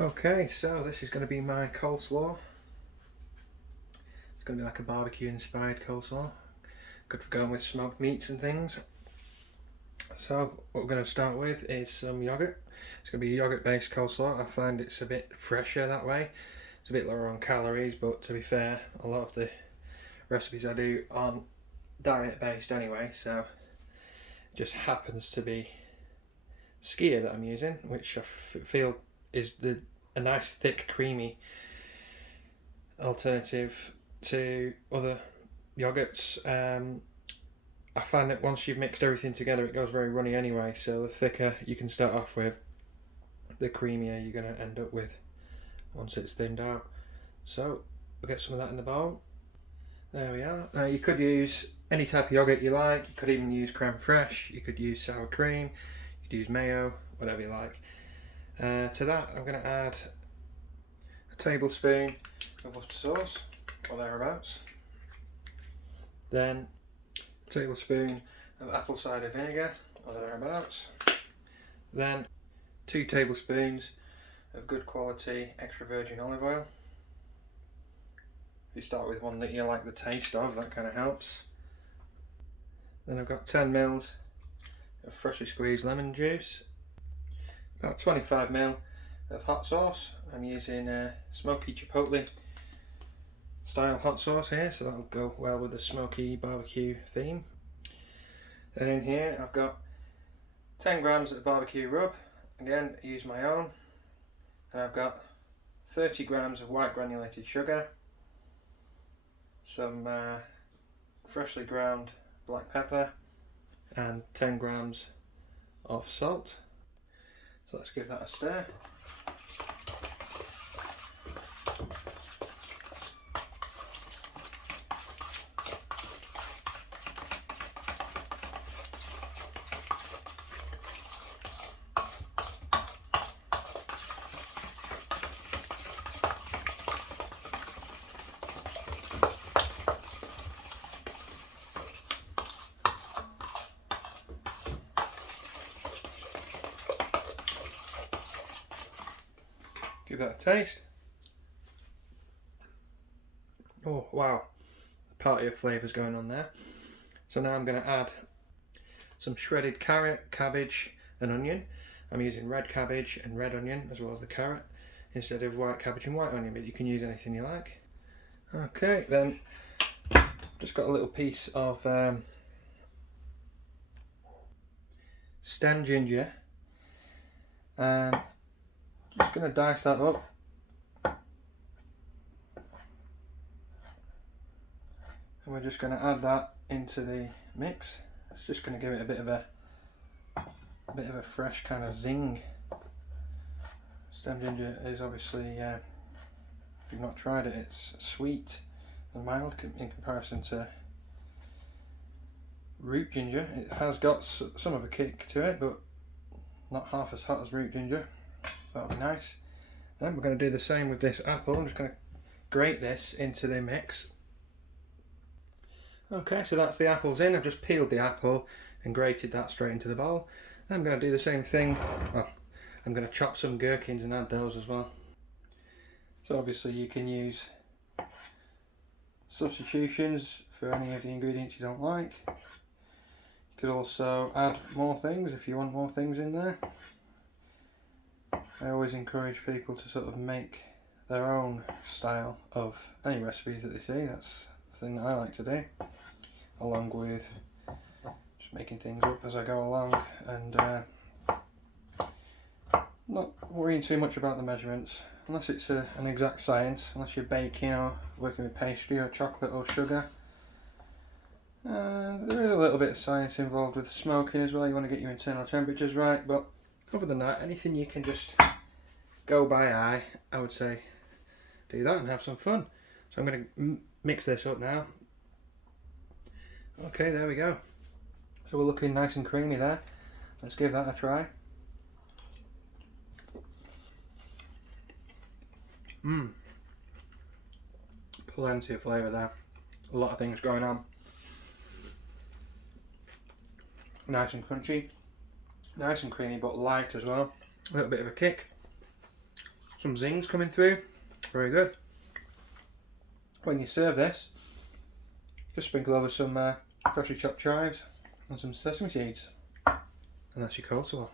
Okay, so this is going to be my coleslaw. It's going to be like a barbecue inspired coleslaw. Good for going with smoked meats and things. So what we're going to start with is some yogurt. It's going to be a yogurt based coleslaw. I find it's a bit fresher that way. It's a bit lower on calories, but to be fair, a lot of the recipes I do aren't diet based anyway, so it just happens to be skyr that I'm using, which I feel is a nice thick creamy alternative to other yogurts. I find that once you've mixed everything together it goes very runny anyway, so the thicker you can start off with, the creamier you're going to end up with once it's thinned out. So we'll get some of that in the bowl. There we are. Now you could use any type of yogurt you like. You could even use creme fraiche, you could use sour cream, you could use mayo, whatever you like. To that I'm going to add a tablespoon of Worcester sauce or thereabouts, then a tablespoon of apple cider vinegar or thereabouts, then 2 tablespoons of good quality extra virgin olive oil. If you start with one that you like the taste of, that kind of helps. Then I've got 10 ml of freshly squeezed lemon juice, about 25 ml of hot sauce. I'm using a smoky chipotle style hot sauce here, so that'll go well with the smoky barbecue theme. And in here I've got 10 grams of barbecue rub, again I use my own, and I've got 30 grams of white granulated sugar, some freshly ground black pepper, and 10 grams of salt. So let's give that a stir. Give that a taste. Oh wow, a party of flavours going on there. So now I'm going to add some shredded carrot, cabbage and onion. I'm using red cabbage and red onion as well as the carrot instead of white cabbage and white onion, but you can use anything you like. Okay, then just got a little piece of stem ginger, and just going to dice that up. And we're just going to add that into the mix. It's just going to give it a bit of a fresh kind of zing. Stem ginger is obviously, if you've not tried it, it's sweet and mild in comparison to root ginger. It has got some of a kick to it, but not half as hot as root ginger. That'll be nice. Then we're going to do the same with this apple. I'm just going to grate this into the mix. Okay, so that's the apples in. I've just peeled the apple and grated that straight into the bowl. Then I'm going to do the same thing. Well, I'm going to chop some gherkins and add those as well. So obviously you can use substitutions for any of the ingredients you don't like. You could also add more things if you want more things in there. I always encourage people to sort of make their own style of any recipes that they see. That's the thing that I like to do, along with just making things up as I go along and not worrying too much about the measurements, unless it's an exact science, unless you're baking or working with pastry or chocolate or sugar. There is a little bit of science involved with smoking as well. You want to get your internal temperatures right, but other than that, anything you can just go by eye, I would say do that and have some fun. So I'm going to mix this up now. Okay, there we go. So we're looking nice and creamy there. Let's give that a try. Plenty of flavour there. A lot of things going on. Nice and crunchy. Nice and creamy, but light as well. A little bit of a kick. Some zings coming through. Very good. When you serve this, just sprinkle over some freshly chopped chives and some sesame seeds. And that's your coleslaw.